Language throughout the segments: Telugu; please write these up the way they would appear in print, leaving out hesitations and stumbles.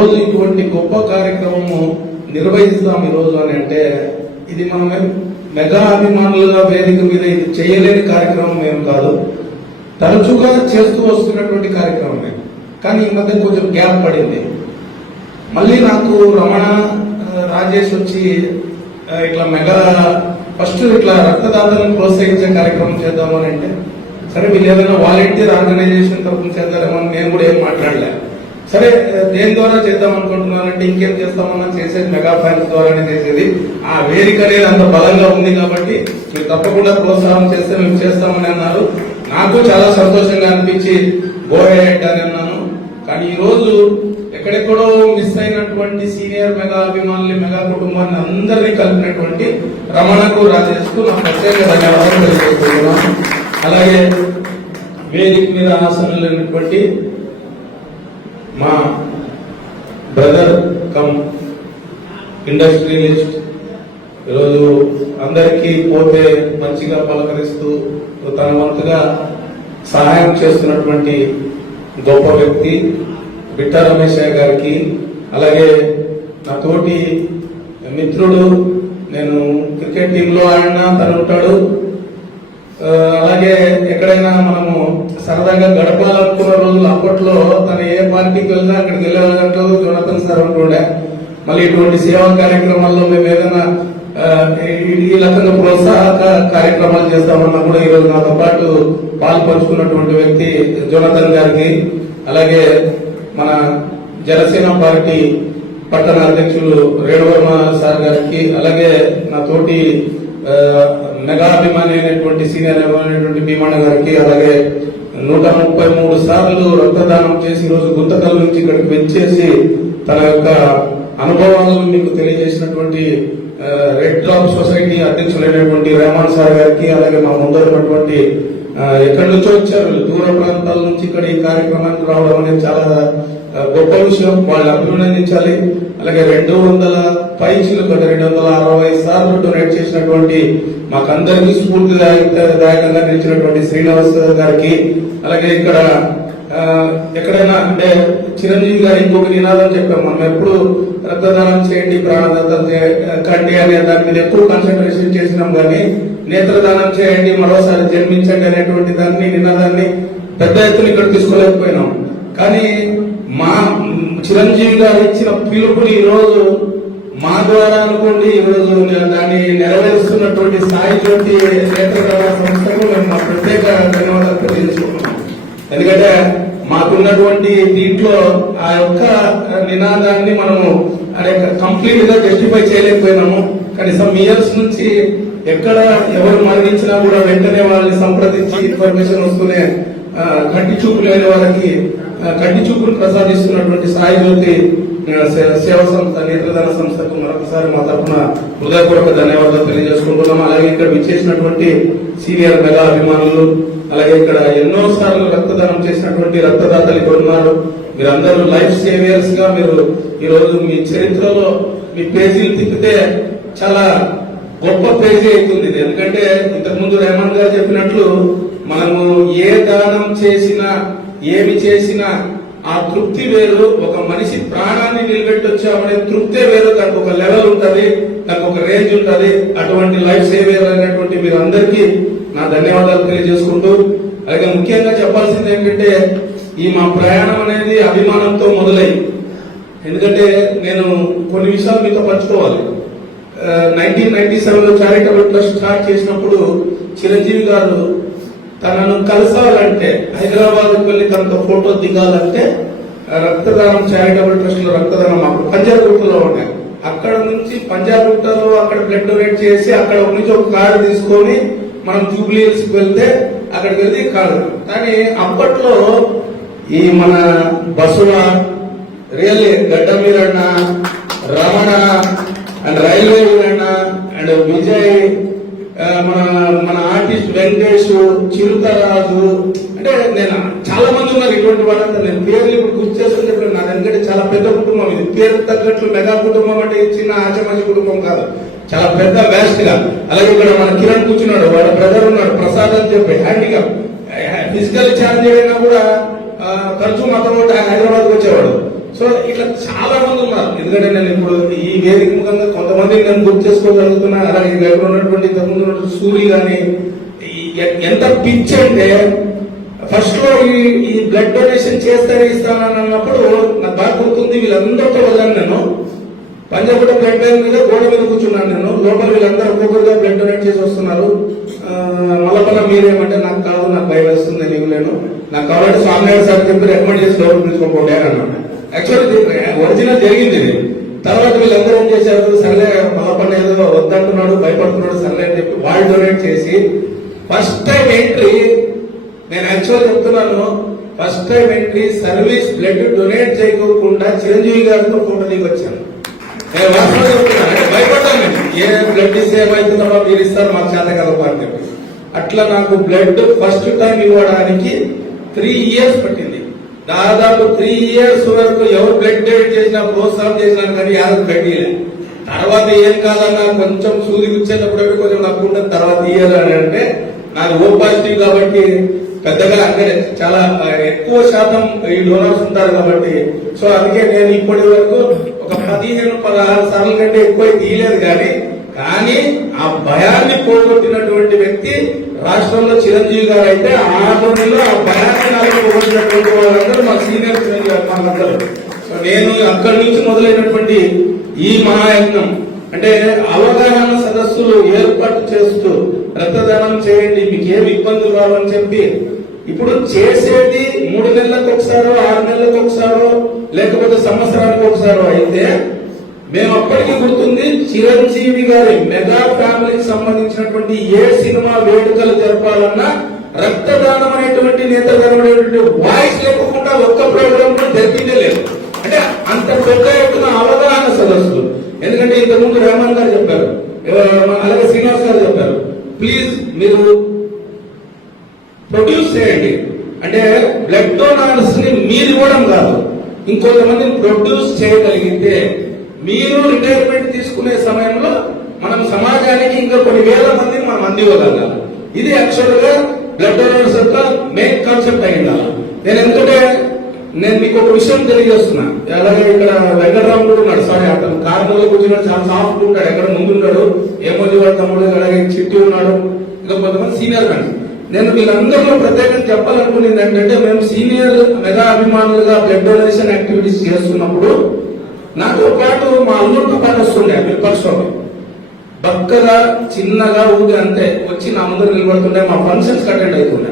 రోజు ఇటువంటి గొప్ప కార్యక్రమము నిర్వహిస్తాం ఈరోజు అని అంటే ఇది మనం మెగా అభిమానుల వేదిక మీద ఇది చేయలేని కార్యక్రమం ఏం కాదు, తరచుగా చేస్తూ వస్తున్నటువంటి కార్యక్రమమే. కానీ ఈ మధ్య కొంచెం గ్యాప్ పడింది. మళ్ళీ నాకు రమణ రాజేష్ వచ్చి ఇట్లా మెగా ఫస్ట్ ఇట్లా రక్తదాతలను ప్రోత్సహించే కార్యక్రమం చేద్దామని అంటే సరే వీళ్ళు ఏదైనా వాలంటీర్ ఆర్గనైజేషన్ తరఫున చేద్దామని నేను కూడా ఏం మాట్లాడలే. సరే దేని ద్వారా చేద్దాం అనుకుంటున్నానంటే ఇంకేం చేస్తామన్నా చేసేది మెగా ఫ్యాన్స్ ద్వారానే చేసేది. ఆ వేదిక అనేది అంత బలంగా ఉంది కాబట్టి మీరు తప్పకుండా ప్రోత్సాహం చేస్తే మేము చేస్తామని అన్నారు. నాకు చాలా సంతోషంగా అనిపించి గో హెడ్ అని అన్నాను. కానీ ఈ రోజు ఎక్కడెక్కడో మిస్ అయినటువంటి సీనియర్ మెగా అభిమానులు, మెగా కుటుంబాన్ని అందరినీ కలిపినటువంటి రమణకు, రాజేష్కు నా ప్రత్యేక ధన్యవాదాలు తెలియజేస్తున్నాను. అలాగే వేదిక మీద ఆసనమైనటువంటి మా బ్రదర్ కమ్ ఇండస్ట్రియలిస్ట్, ఈరోజు అందరికీ పోతే మంచిగా పలకరిస్తూ తన వంతుగా సహాయం చేస్తున్నటువంటి గొప్ప వ్యక్తి బిట్టా రమేష్ గారికి, అలాగే నా తోటి మిత్రుడు, నేను క్రికెట్ టీంలో ఆడినా తను ఉంటాడు. అలాగే ఎక్కడైనా మనము సరదాగా గడపాలనుకున్న రోజులు అప్పట్లో తను ఏ పార్టీకి వెళ్ళినా అక్కడికి వెళ్ళేవాళ్ళంటూ జోనతన్ సార్ ఉంటుండే. మళ్ళీ ఇటువంటి సేవా కార్యక్రమాల్లో మేము ఏదైనా ఈ రకంగా ప్రోత్సాహక కార్యక్రమాలు చేస్తామన్నా కూడా ఈరోజు నాతో పాటు పాలు పంచుకున్నటువంటి వ్యక్తి జోనతన్ గారికి, అలాగే మన జనసేన పార్టీ పట్టణ అధ్యక్షులు రేణువర్మ సార్ గారికి, అలాగే నా తోటి మెగా అభిమాని అయినటువంటి సీనియర్ అభిమాని భీమన్న గారికి, అలాగే 133 సార్లు రక్తదానం చేసి ఈరోజు గుంతకల్ నుంచి ఇక్కడికి వచ్చేసి తన యొక్క అనుభవాలను మీకు తెలియజేసినటువంటి రెడ్ డ్రాప్ సొసైటీ అధ్యక్షులైనటువంటి రెహమాన్ సార్ గారికి, అలాగే మా ముందున్నటువంటి ఎక్కడి నుంచో వచ్చారు దూర ప్రాంతాల నుంచి ఇక్కడ ఈ కార్యక్రమానికి రావడం అనేది చాలా గొప్ప విషయం, వాళ్ళు అభినందించాలి. అలాగే 200 పైచిలకు 260 సార్లు డొనేట్ చేసినటువంటి మాకందరికీ స్ఫూర్తిదాయకంగా నిలిచినటువంటి శ్రీనివాస్ గారికి, అలాగే ఇక్కడ ఎక్కడైనా అంటే చిరంజీవి గారు ఇంకొక నినాదం చెప్పాం, మనం ఎప్పుడు రక్తదానం చేయండి ప్రాణదానం కండి అనే దాని మీద ఎక్కువ కాన్సన్ట్రేషన్ చేసినాం, కానీ నేత్రదానం చేయండి మరోసారి జన్మించండి అనేటువంటి దాన్ని నినాదాన్ని పెద్ద ఎత్తున ఇక్కడ తీసుకోలేకపోయినాం. కానీ మా చిరంజీవి గారు ఇచ్చిన పిలుపుని ఈరోజు మా ద్వారా అనుకోండి ఈరోజు దాన్ని నెరవేరుస్తున్నటువంటి సాయి జ్యోతి నేత్రదాన సంస్థకు మేము మా ప్రత్యేక ధన్యవాదాలు తెలియజేసుకుంటున్నాం. ఎందుకంటే మాకున్నటువంటి దీంట్లో ఆ యొక్క నినాదాన్ని మనము కంప్లీట్ గా జస్టిఫై చేయలేకపోయినాము. కానీ సమ్ ఇయర్స్ నుంచి ఎక్కడ ఎవరు మరణించినా కూడా వెంటనే వాళ్ళని సంప్రదించి ఇన్ఫర్మేషన్ వస్తూనే కంటి చూపు లేని వారికి కంటి చూపును ప్రసాదిస్తున్నటువంటి సాయి జ్యోతి సేవా సంస్థ నేత్రదాన సంస్థకు మరొకసారి మా తరఫున హృదయపూర్వక ధన్యవాదాలు తెలియజేసుకుంటున్నాం. అలాగే ఇక్కడ విచ్చేసినటువంటి సీనియర్ మెగా అభిమానులు, అలాగే ఇక్కడ ఎన్నో సార్లు రక్తదానం చేసినటువంటి రక్తదాతలు ఇక్కడ ఉన్నారు. మీరందరూ లైఫ్ సేవియర్స్ గా మీరు ఈరోజు మీ చరిత్రలో మీ పేజీలు తిప్పితే చాలా గొప్ప పేజీ అవుతుంది. ఎందుకంటే ఇంతకుముందు రెహమాన్ గారు చెప్పినట్లు మనము ఏ దానం చేసినా ఏమి చేసినా ఆ తృప్తి వేరు. ఒక మనిషి ప్రాణాన్ని నిలబెట్టొచ్చామనే తృప్తే వేరు. దానికి ఒక లెవెల్ ఉంటది, దానికి ఒక రేంజ్ ఉంటది. అటువంటి లైఫ్ సేవియర్ అయినటువంటి మీరు అందరికీ నా ధన్యవాదాలు తెలియజేసుకుంటూ, అలాగే ముఖ్యంగా చెప్పాల్సింది ఏంటంటే ఈ మా ప్రయాణం అనేది అభిమానంతో మొదలై, ఎందుకంటే నేను కొన్ని విషయాలు మీతో పంచుకోవాలి. 1997లో చారిటబుల్ ట్రస్ట్ స్టార్ట్ చేసినప్పుడు చిరంజీవి గారు తనను కలసాలంటే హైదరాబాద్కు వెళ్లి తనతో ఫోటో దిగాలంటే రక్తదానం చారిటబుల్ ట్రస్ట్ లో రక్తదానం అప్పుడు పంజాగుట్టలో ఉన్నాయి. అక్కడ నుంచి పంజాగుట్టలో అక్కడ బ్లడ్ డొనేట్ చేసి అక్కడ నుంచి ఒక కార్డు తీసుకొని మనం జూబ్లీ హిల్స్ కి వెళ్తే అక్కడికి వెళ్తే కార్డు. కానీ అప్పట్లో ఈ మన బసువ రియల్లీ గడ్డమీరన్న, Ramana and railway Veeranna and Vijay, మన ఆర్టిస్ట్ వెంకటేష్, చిరుతరాజు, అంటే నేను చాలా మంది ఉన్నారు ఇటువంటి వాళ్ళంతా. నేను పేర్లు ఇప్పుడు గుర్తు చేస్తుంటే నా ఎందుకంటే చాలా పెద్ద కుటుంబం ఇది. పేరు తగ్గట్లు మెగా కుటుంబం అంటే చిన్న ఆచమాచి కుటుంబం కాదు, చాలా పెద్ద వ్యాస్ట్ గా. అలాగే ఇక్కడ మన కిరణ్ కూర్చున్నాడు, వాళ్ళ బ్రదర్ ఉన్నాడు ప్రసాద్ అని చెప్పి, హ్యాండిక్యాప్ ఫిజికల్ ఛాలెంజ్ అయినా కూడా తరచూ మాతో హైదరాబాద్ వచ్చేవాడు. సో ఇట్లా చాలా మంది ఉన్నారు. ఎందుకంటే నేను ఇప్పుడు ఈ వేదిక ముఖంగా కొంతమంది నేను గుర్తు చేసుకోగలుగుతున్నా. అలాగే ఇక్కడ ఉన్నటువంటి ఇంతకుముందు ఉన్నటువంటి సూరి గాని ఎంత పిచ్ అంటే ఫస్ట్ లో ఈ బ్లడ్ డొనేషన్ చేస్తానే ఇస్తానని అన్నప్పుడు నాకు బాగా గుర్తుంది. వీళ్ళందరితో వదలను నేను పంజాగుట్ట బ్లడ్ బ్యాంక్ మీద గోడ మీద కూర్చున్నాను నేను. లోపల వీళ్ళందరూ ఒక్కొక్కరుగా బ్లడ్ డొనేట్ చేసి వస్తున్నారు. మళ్ళీ మీరేమంటే నాకు కాదు, నాకు భయం వేస్తుంది, నేను ఇవ్వలేను, నాకు కావాలంటే స్వామినారాయణ సార్ చెప్పి రికమెండ్ చేసి లోపల తీసుకోకపోతే అని అన్నాడు. యాక్చువల్లీ ఒరిజినల్ జరిగింది ఇది. తర్వాత వీళ్ళందరూ ఏం చేశారు, సర్లే మళ్ళీ ఏదో వద్దంటున్నాడు, భయపడుతున్నాడు, సర్లే అని చెప్పి వాళ్ళు డొనేట్ చేసి ఫస్ట్ టైం ఎంట్రీ, నేను యాక్చువల్ చెప్తున్నాను, first time entry service blood donate చేయకోకుండా చిరంజీవి గారితో ఫోటో దిగి వచ్చాను. నేను వాస్తవం చెప్తున్నాను, భయపడ్డాను. ఏ బ్లడ్ ఇస్తే ఏమవుతుందో మీరు ఇస్తారు, మాకు చేత కదా అని చెప్పి. అట్లా నాకు బ్లడ్ ఫస్ట్ టైం ఇవ్వడానికి 3 years పట్టింది. దాదాపు 3 years వరకు ఎవరు బ్లడ్ డొనేట్ చేసినా ప్రోత్సాహం చేసినా కానీ యాదవ్ బ్లడ్ ఇయ్యలే. తర్వాత ఏం కాదన్నా కొంచెం సూది గుచ్చేటప్పుడు కొంచెం నాకు ఉంటుంది, తర్వాత ఇయ్యాలని అంటే నాకు ఓ పాజిటివ్ కాబట్టి పెద్దగా అంటే చాలా ఎక్కువ శాతం ఈ డోనర్స్ ఉంటారు కాబట్టి, సో అందుకే నేను ఇప్పటి వరకు ఒక 15-16 సార్లు కంటే ఎక్కువ తీయలేదు. కానీ ఆ భయాన్ని పోగొట్టినటువంటి వ్యక్తి రాష్ట్రంలో చిరంజీవి గారు అయితే, ఆ రోజుల్లో ఆ భయాన్ని పోగొట్టినటువంటి వాళ్ళందరూ మా సీనియర్ చిరంజీవి గారు వాళ్ళందరూ. సో నేను అక్కడి నుంచి మొదలైనటువంటి ఈ మహాయజ్ఞం అంటే అవగాహన సదస్సులు ఏర్పాటు చేస్తూ రక్తదానం చేయండి, మీకు ఏమి ఇబ్బందులు రావని చెప్పి ఇప్పుడు చేసేది 3 నెలలకు ఒకసారో 6 నెలలకు ఒకసారో లేకపోతే సంవత్సరానికి ఒకసారో అయితే, మేము అప్పటికి గుర్తుంది చిరంజీవి గారి మెగా ఫ్యామిలీకి సంబంధించినటువంటి ఏ సినిమా వేడుకలు జరపాలన్నా రక్తదానం అనేటువంటి నేతృత్వమైనటువంటి వాయిస్ లేకుండా ఒక్క ప్రోగ్రామ్ కూడా జరిపిందే లేదు. అంటే అంత పెద్ద ఎత్తున అవగాహన సదస్సులు. ఎందుకంటే ఇంతకుముందు రెహమాన్ గారు చెప్పారు, అలాగే శ్రీనివాస్ గారు చెప్పారు, ప్లీజ్ మీరు ప్రొడ్యూస్ చేయండి. అంటే బ్లడ్ డోనర్స్ ని మీరు ఇవ్వడం కాదు, ఇంకొంతమందిని ప్రొడ్యూస్ చేయగలిగితే మీరు రిటైర్మెంట్ తీసుకునే సమయంలో మనం సమాజానికి ఇంకా కొన్ని వేల మందిని మనం అందివ్వగలం. ఇది యాక్చువల్ గా బ్లడ్ డోనర్స్ యొక్క మెయిన్ కాన్సెప్ట్ అయిందా. నేను మీకు ఒక విషయం తెలియజేస్తున్నా. అలాగే ఇక్కడ వెంకటరామ్ కూడా ఉన్నాడు, సారీ అతను కారణంలో కూర్చున్నాడు, చాలా సాఫ్ట్ ఉంటాడు, ఎక్కడ ముందున్నాడు, ఏమోజీ వాడు తమ్ముడు, అలాగే చిట్టి ఉన్నాడు, ఇంకా కొంతమంది సీనియర్ కానీ. నేను వీళ్ళందరిలో ప్రత్యేకంగా చెప్పాలనుకునేది ఏంటంటే, మేము సీనియర్ మెగా అభిమానులుగా బ్లడ్ డొనేషన్ యాక్టివిటీస్ చేస్తున్నప్పుడు నాతో పాటు మా అల్లుడితో పాటు వస్తుండే విపక్షంలో బక్కగా చిన్నగా ఊగి అంతే వచ్చి నా ముందు నిలబడుతుండే, మా ఫంక్షన్స్ అటెండ్ అవుతుండే.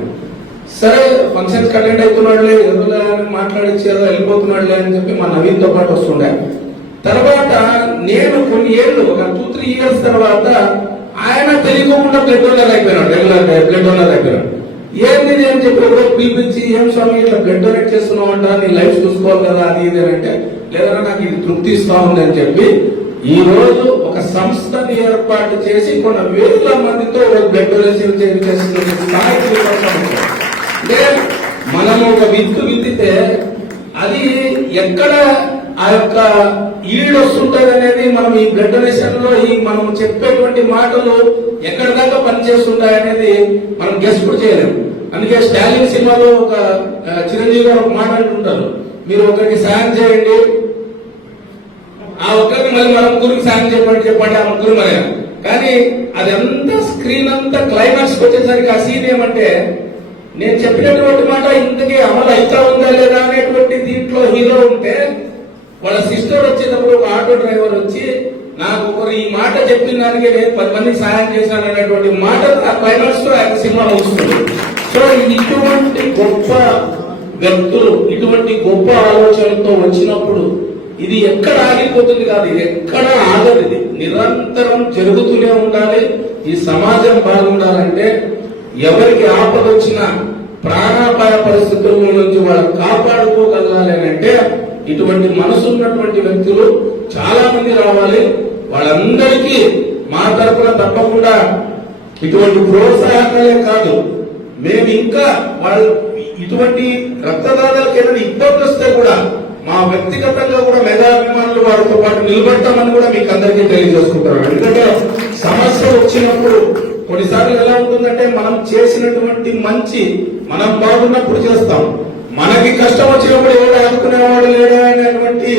సరే ఫంక్షన్స్ అటెండ్ అవుతున్నాడులే, ఎదురుగా మాట్లాడిచ్చేదో వెళ్ళిపోతున్నాడులే అని చెప్పి మా నవీన్తో పాటు వస్తుండే. తర్వాత నేను కొన్ని ఏళ్ళు ఒక 2-3 years తర్వాత ఆయన తెలియకుండా బ్లడ్ డోనర్ అయిపోయినాడు, రెగ్యులర్ బ్లడ్ డోనర్ అయిపోయినాడు. ఏంది అని చెప్పి పిలిపించి, ఏం స్వామి ఇట్లా బ్లడ్ డొనేట్ చేస్తున్నావు అంట, నీ లైఫ్ చూసుకోవాలి కదా అది ఇది అంటే, లేదా నాకు ఇది తృప్తి ఇస్తా ఉంది అని చెప్పి ఈ రోజు ఒక సంస్థని ఏర్పాటు చేసి కొన్ని వేల మందితో బ్లడ్ డొనేషన్ చేస్తున్న స్థాయికి అంటే మనం ఒక విత్తు విత్తితే అది ఎక్కడ ఆ యొక్క ఈడ్ వస్తుంటది అనేది మనం ఈ బ్లడ్ డొనేషన్ లో ఈ మనం చెప్పేటువంటి మాటలు ఎక్కడ దాకా పనిచేస్తుంటాయి అనేది మనం గెస్ కూడా చేయలేము. అందుకే స్టాలిన్ సినిమాలో ఒక చిరంజీవి గారు ఒక మాట అంటుంటారు, మీరు ఒకరికి సాయం చేయండి, ఆ ఒక్కరికి మళ్ళీ మన ముగ్గురికి సాయం చెప్పండి ఆ ముగ్గురు మరి. కానీ అది అంతా స్క్రీన్ అంతా క్లైమాక్స్ వచ్చేసరికి ఆ సీన్ ఏమంటే, నేను చెప్పినటువంటి మాట ఇంతకీ అమలు అవుతా ఉందా లేదా అనేటువంటి దీంట్లో హీరో ఉంటే, వాళ్ళ సిస్టర్ వచ్చేటప్పుడు ఒక ఆటో డ్రైవర్ వచ్చి నాకు ఒకరు ఈ మాట చెప్పిన దానికి నేను 10 మందికి సహాయం చేశాను అనేటువంటి మాట ఆ క్లైమాక్స్ తో ఆయన సినిమా వస్తుంది. సో ఇటువంటి గొప్ప వ్యక్తులు ఇటువంటి గొప్ప ఆలోచనలతో వచ్చినప్పుడు ఇది ఎక్కడ ఆగిపోతుంది కాదు, ఇది ఎక్కడ ఆగదు, ఇది నిరంతరం జరుగుతూనే ఉండాలి. ఈ సమాజం బాగుండాలంటే ఎవరికి ఆపద వచ్చినా ప్రాణాపాయ పరిస్థితుల నుంచి వాళ్ళు కాపాడుకోగలగాలి అని అంటే ఇటువంటి మనసు ఉన్నటువంటి వ్యక్తులు చాలా మంది రావాలి. వాళ్ళందరికీ మా తరఫున తప్పకుండా ఇటువంటి ప్రోత్సాహకాలే కాదు, మేము ఇంకా వాళ్ళు ఇటువంటి రక్తదాతలకు ఏదైనా ఇబ్బంది వస్తే కూడా మా వ్యక్తిగతంగా కూడా మెగా అభిమానులు వారితో పాటు నిలబడతామని కూడా మీకు అందరికీ తెలియజేసుకుంటారు. ఎందుకంటే సమస్య వచ్చినప్పుడు కొన్నిసార్లు ఎలా ఉంటుందంటే, మనం చేసినటువంటి మంచి మనం బాగున్నప్పుడు చేస్తాం, మనకి కష్టం వచ్చినప్పుడు ఎవరు ఆదుకునేవాడు లేడా అనేటువంటి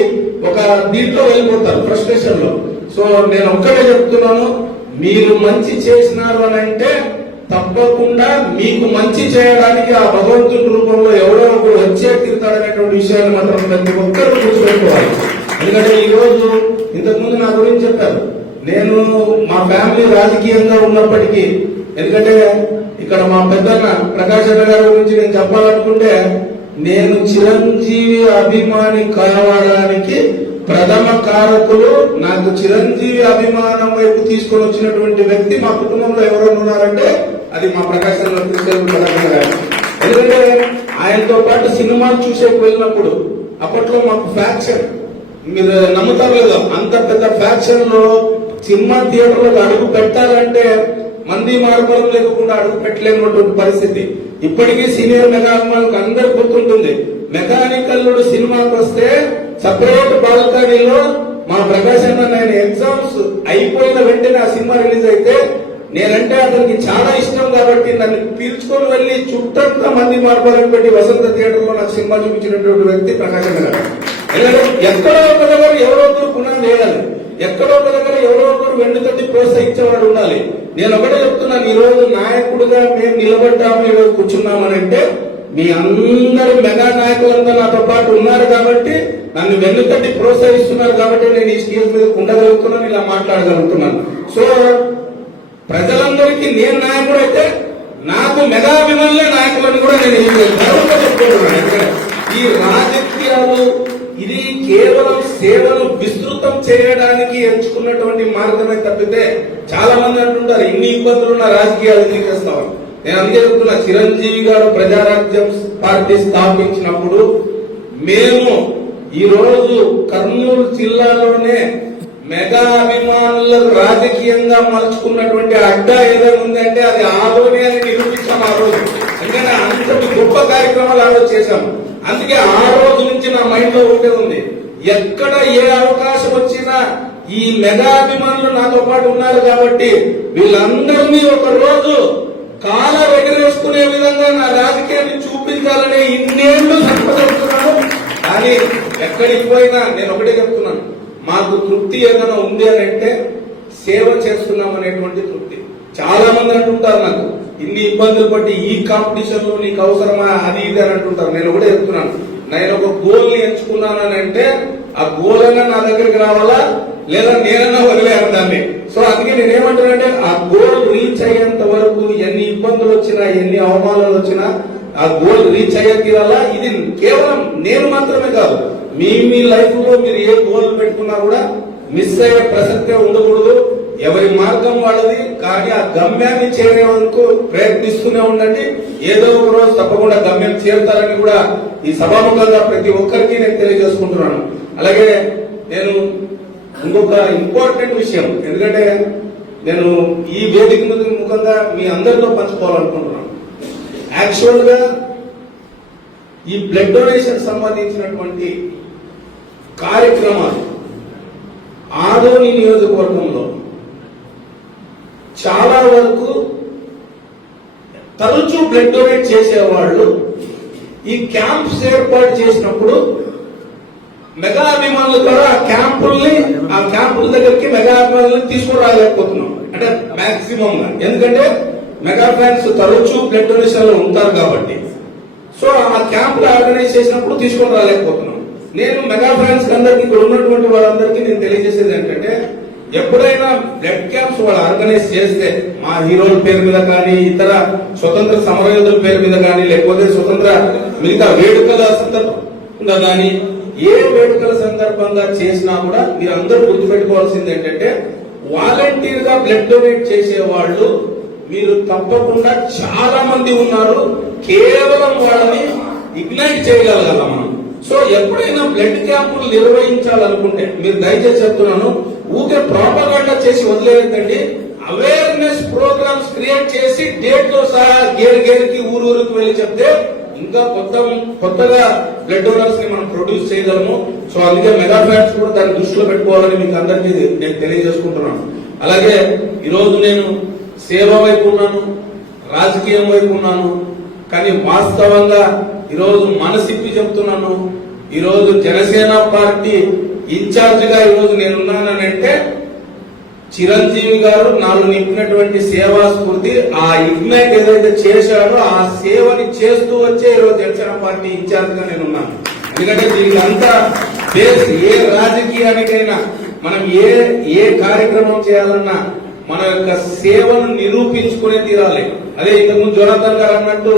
ఒక దీంట్లో వెళ్ళిపోతారు, ఫ్రస్ట్రేషన్ లో. సో నేను ఒక్కడే చెప్తున్నాను, మీరు మంచి చేసినారు అని అంటే తప్పకుండా మీకు మంచి చేయడానికి ఆ భగవంతుడి రూపంలో ఎవరో ఒకరు వచ్చే తీరుతాడనేటువంటి విషయాన్ని మాత్రం ప్రతి ఒక్కరూ గుర్తుపెట్టుకోవాలి. ఎందుకంటే ఈ రోజు ఇంతకుముందు నా గురించి చెప్పారు, నేను మా ఫ్యామిలీ రాజకీయంగా ఉన్నప్పటికీ, ఎందుకంటే ఇక్కడ మా పెద్దన్న ప్రకాష్ అన్న గారి గురించి నేను చెప్పాలనుకుంటే, నేను చిరంజీవి అభిమాని కావడానికి ప్రథమ కారకులు, నాకు చిరంజీవి అభిమానం వైపు తీసుకొని వచ్చినటువంటి వ్యక్తి మా కుటుంబంలో ఎవరైనా ఉన్నారంటే అది మా ప్రకాశ్ గారు. ఎందుకంటే ఆయనతో పాటు సినిమాలు చూసేకి వెళ్ళినప్పుడు అప్పట్లో మాకు ఫ్యాక్షన్, మీరు నమ్ముతారు లేదా, అంత పెద్ద ఫ్యాక్షన్ లో సినిమా థియేటర్లో అడుగు పెట్టాలంటే మంది మార్గం లేకుండా అడుగు పెట్టలేనటువంటి పరిస్థితి. ఇప్పటికీ సీనియర్ మెగా అభిమానులకు అందరూ గుర్తుంటుంది, మెకానికల్లుడు సినిమాకి వస్తే సపరేట్ బాల్కనీలో మా ప్రకాశ్ అన్న నేను ఎగ్జామ్స్ అయిపోయిన వెంటనే ఆ సినిమా రిలీజ్ అయితే నేనంటే అతనికి చాలా ఇష్టం కాబట్టి నన్ను పీల్చుకొని వెళ్లి చుట్టంతా మంది మార్పాలను పెట్టి వసంత థియేటర్ లో నాకు సినిమా చూపించినటువంటి వ్యక్తి ప్రకాశ్ అన్న గారు. ఎక్కడో ఒక దగ్గర ఎవరో ఒకరు పునాది వేయాలి, ఎక్కడో ఒక దగ్గర ఎవరో ఒకరు వెన్నుతట్టి ప్రోత్సహించేవాడు ఉండాలి. నేను ఒకటే చెప్తున్నాను, ఈ రోజు నాయకుడిగా మేము నిలబడ్డాము, ఈ రోజు కూర్చున్నామనంటే మీ అందరు మెగా నాయకులంతా నాతో పాటు ఉన్నారు కాబట్టి, నన్ను వెన్నుతట్టి ప్రోత్సహిస్తున్నారు కాబట్టి నేను ఈ స్టేజ్ మీద ఉండగలుగుతున్నాను, ఇలా మాట్లాడగలుగుతున్నాను. సో ప్రజలందరికీ నేను నాయకుడు అయితే నాకు మెగా అభిమానులే నాయకులని కూడా నేను గర్వంగా చెప్పుకుంటున్నాను. ఈ రాజకీయాలు ఇది కేవలం సేవలు విస్తృతం చేయడానికి ఎంచుకున్నటువంటి మార్గమే తప్పితే, చాలా మంది అంటుంటారు ఇన్ని ఇబ్బందులు ఉన్న రాజకీయాలు ఎందుకు చేస్తామని. నేను అందుకే చెప్తున్నా, చిరంజీవి గారు ప్రజారాజ్యం పార్టీ స్థాపించినప్పుడు మేము ఈ రోజు కర్నూలు జిల్లాలోనే మెగా అభిమానులకు రాజకీయంగా మలుచుకున్నటువంటి అడ్డా ఏదైనా ఉందంటే అది ఆలోనే అని నిరూపించాం ఆ రోజు. ఎందుకంటే అంతటి గొప్ప కార్యక్రమాలు ఆ రోజు చేశాము. అందుకే ఆ రోజు నుంచి నా మైండ్ లో ఒకటే ఉంది, ఎక్కడ ఏ అవకాశం వచ్చినా ఈ మెగా అభిమానులు నాతో పాటు ఉన్నారు కాబట్టి వీళ్ళందరినీ ఒక రోజు కాల ఎగరేసుకునే విధంగా నా రాజకీయాన్ని చూపించాలనే ఇన్నేళ్లు సంపదవుతున్నాను. కానీ ఎక్కడికి పోయినా నేను ఒకటే చెప్తున్నాను, మాకు తృప్తి ఏదైనా ఉంది అని అంటే సేవ చేస్తున్నాం అనేటువంటి తృప్తి. చాలా మంది అంటుంటారు నాకు, ఇన్ని ఇబ్బందులు పట్టి ఈ కాంపిటీషన్ లో నీకు అవసరమా అది ఇది అని అంటుంటారు. నేను ఒకటే చెప్తున్నాను, నేను ఒక గోల్ ని ఎంచుకున్నాను అని అంటే ఆ గోల్ అయినా నా దగ్గరికి రావాలా, లేదా నేనైనా వదిలేయాలి దాన్ని. సో అందుకే నేనేమంటానంటే ఆ గోల్ రీచ్ అయ్యేంత వరకు ఎన్ని ఇబ్బందులు వచ్చినా ఎన్ని అవమానాలు వచ్చినా ఆ గోల్ రీచ్ అయ్యే తీరాలా. ఇది కేవలం నేను మాత్రమే కాదు, మీ లైఫ్ లో మీరు ఏ గోల్ పెట్టుకున్నా కూడా మిస్ అయ్యే ప్రసక్తే ఉండకూడదు. ఎవరి మార్గం వాళ్ళది, కానీ ఆ గమ్యాన్ని చేరే వరకు ప్రయత్నిస్తూనే ఉండండి. ఏదో ఒక రోజు తప్పకుండా గమ్యం చేరుతారని కూడా ఈ సభాముఖంగా ప్రతి ఒక్కరికి నేను తెలియజేసుకుంటున్నాను. అలాగే నేను ఇంకొక ఇంపార్టెంట్ విషయం, ఎందుకంటే నేను ఈ వేదిక ముఖంగా మీ అందరితో పంచుకోవాలనుకుంటున్నాను. యాక్చువల్ గా ఈ బ్లడ్ డొనేషన్ సంబంధించినటువంటి కార్యక్రమాలు ఆదోని నియోజకవర్గంలో చాలా వరకు తరచూ బ్లడ్ డొనేట్ చేసేవాళ్ళు ఈ క్యాంప్స్ ఏర్పాటు చేసినప్పుడు మెగా అభిమానుల ద్వారా ఆ క్యాంపుల దగ్గరికి మెగా అభిమానులను తీసుకుని రాలేకపోతున్నాం. అంటే మాక్సిమం గా, ఎందుకంటే మెగా ఫ్యాన్స్ తరచూ బ్లడ్ డొనేషన్ లో ఉంటారు కాబట్టి. సో ఆ క్యాంపులు ఆర్గనైజ్ చేసినప్పుడు తీసుకొని రాలేకపోతున్నాం. నేను మెగా ఫ్యాన్స్ అందరికి, ఇక్కడ ఉన్నటువంటి వాళ్ళందరికీ నేను తెలియజేసేది ఏంటంటే, ఎప్పుడైనా బ్లడ్ క్యాంప్స్ వాళ్ళు ఆర్గనైజ్ చేస్తే మా హీరోల పేరు మీద కానీ, ఇతర స్వతంత్ర సమరయోధుల పేరు మీద కానీ, లేకపోతే స్వతంత్ర మిగతా వేడుకల సందర్భంగా కానీ, ఏ వేడుకల సందర్భంగా చేసినా కూడా మీరు అందరూ గుర్తుపెట్టుకోవాల్సింది ఏంటంటే, వాలంటీర్ గా బ్లడ్ డొనేట్ చేసే వాళ్ళు మీరు తప్పకుండా చాలా మంది ఉన్నారు. కేవలం వాళ్ళని ఇగ్నైట్ చేయగలగాల మనం. సో ఎప్పుడైనా బ్లడ్ క్యాంపులు నిర్వహించాలనుకుంటే మీరు దయచేసి చెప్తున్నాను, ఊకే ప్రాపగాండా చేసి వదిలేదండి. అవేర్నెస్ ప్రోగ్రామ్స్ క్రియేట్ చేసి డేట్ తో సహా గేరికి ఊరూరికి వెళ్ళి చెప్తే ఇంకా కొత్తగా బ్లడ్ డోనర్స్ ని మనం ప్రొడ్యూస్ చేయగలము. సో అందుకే మెగా ఫ్యాన్స్ కూడా దాన్ని దృష్టిలో పెట్టుకోవాలని మీకు అందరికీ నేను తెలియజేసుకుంటున్నాను. అలాగే ఈరోజు నేను సేవ వైపు ఉన్నాను, రాజకీయం వైపు ఉన్నాను. కానీ వాస్తవంగా ఈరోజు మనసిప్పి చెప్తున్నాను. ఈరోజు జనసేన పార్టీ ఇన్ఛార్జ్ గా ఈరోజు నేనున్నానంటే చిరంజీవి గారు నాలో నింపినటువంటి సేవా స్ఫూర్తి, ఆ ఇగ్నైట్ ఏదైతే చేశాడో ఆ సేవని చేస్తూ వచ్చే ఈరోజు జనసేన పార్టీ ఇన్ఛార్జ్ గా నేనున్నాను. ఎందుకంటే దీనికి అంతా బేస్, ఏ రాజకీయానికైనా మనం ఏ కార్యక్రమం చేయాలన్నా మన యొక్క సేవను నిరూపించుకునే తీరాలి. అదే ఇంతకుముందు జోనాథన్ గారు అన్నట్టు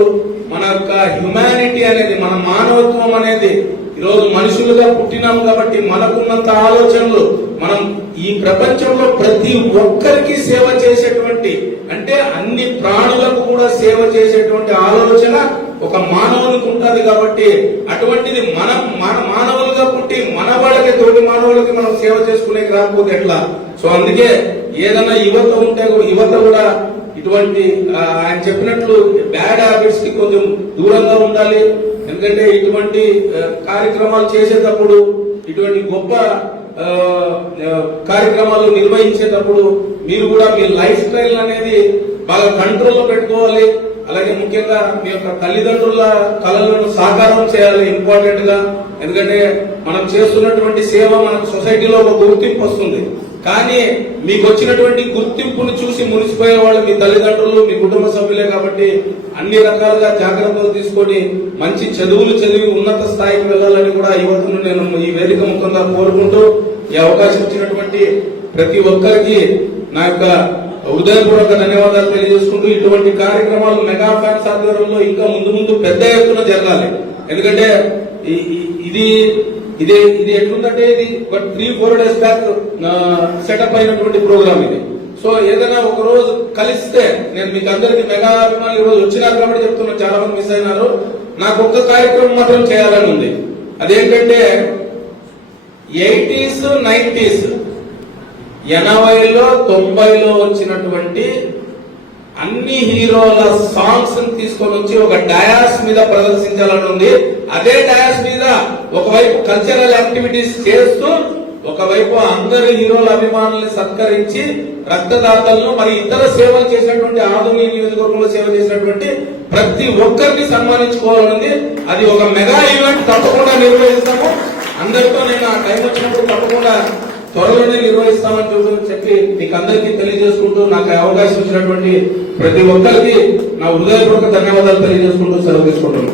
మన యొక్క హ్యుమానిటీ అనేది, మన మానవత్వం అనేది, ఈరోజు మనుషులుగా పుట్టినాం కాబట్టి మనకున్నంత ఆలోచనలు మనం ఈ ప్రపంచంలో ప్రతి ఒక్కరికి సేవ చేసేటువంటి, అంటే అన్ని ప్రాణులకు కూడా సేవ చేసేటువంటి ఆలోచన ఒక మానవునికి ఉంటుంది. కాబట్టి అటువంటిది మనం మానవులుగా పుట్టి మన వాళ్ళకి, తోటి మానవులకి మనం సేవ చేసుకునేకి రాకపోతే ఎట్లా? సో అందుకే ఏదైనా యువత ఉంటే యువత కూడా ఇటువంటి ఆయన చెప్పినట్లు బ్యాడ్ హ్యాబిట్స్ కి కొంచెం దూరంగా ఉండాలి. ఎందుకంటే ఇటువంటి కార్యక్రమాలు చేసేటప్పుడు, ఇటువంటి గొప్ప కార్యక్రమాలు నిర్వహించేటప్పుడు మీరు కూడా మీ లైఫ్ స్టైల్ అనేది బాగా కంట్రోల్లో పెట్టుకోవాలి. అలాగే ముఖ్యంగా మీ యొక్క తల్లిదండ్రుల కళలను సాకారం చేయాలి ఇంపార్టెంట్ గా. ఎందుకంటే మనం చేస్తున్నటువంటి సేవ మనకు సొసైటీలో ఒక గుర్తింపు వస్తుంది. కానీ మీకు వచ్చినటువంటి గుర్తింపును చూసి మురిసిపోయే వాళ్ళు మీ తల్లిదండ్రులు, మీ కుటుంబ సభ్యులే. కాబట్టి అన్ని రకాలుగా జాగ్రత్తలు తీసుకొని మంచి చదువులు చదివి ఉన్నత స్థాయికి వెళ్లాలని కూడా యువతను నేను ఈ వేదిక ముఖంగా కోరుకుంటూ, ఈ అవకాశం ఇచ్చినటువంటి ప్రతి ఒక్కరికి నా యొక్క హృదయపూర్వక ధన్యవాదాలు తెలియజేసుకుంటూ, ఇటువంటి కార్యక్రమాలు మెగా ఫ్యాన్స్ ఆధ్వర్యంలో ఇంకా ముందు పెద్ద ఎత్తున జరగాలి. ఎందుకంటే ఇది ఎట్లుందంటే ఇది 3-4 days బ్యాక్ సెటప్ అయినటువంటి ప్రోగ్రామ్ ఇది. సో ఏదైనా ఒక రోజు కలిస్తే, నేను మీకు అందరికి మెగా అభిమానులు ఈ రోజు వచ్చినారు కాబట్టి చెప్తున్నా, చాలా మంది మిస్ అయినారు. నాకు ఒక్క కార్యక్రమం మాత్రం చేయాలని ఉంది. అదేంటంటే 80s 90s 80లో 90లో వచ్చినటువంటి అన్ని హీరోల సాంగ్స్ తీసుకొని వచ్చి ఒక డయాస్ మీద ప్రదర్శించాలని ఉంది. అదే డయాస్ మీద ఒకవైపు కల్చరల్ యాక్టివిటీస్ చేస్తూ, ఒకవైపు అందరి హీరోల అభిమానుల్ని సత్కరించి, రక్తదాతలను, మరి ఇతర సేవలు చేసినటువంటి ఆధునిక నియోజకవర్గంలో సేవ చేసినటువంటి ప్రతి ఒక్కరిని సన్మానించుకోవాలనుంది. అది ఒక మెగా ఈవెంట్ తప్పకుండా నిర్వహిస్తాము. అందరితో నేను ఆ టైం వచ్చినప్పుడు తప్పకుండా త్వరలోనే నిర్వహిస్తామని చెప్పి మీకు అందరికీ తెలియజేసుకుంటూ, నాకు అవకాశం ఇచ్చినటువంటి ప్రతి ఒక్కరికి నా హృదయపూర్వక ధన్యవాదాలు తెలియజేసుకుంటూ సెలవు తీసుకుంటున్నాను.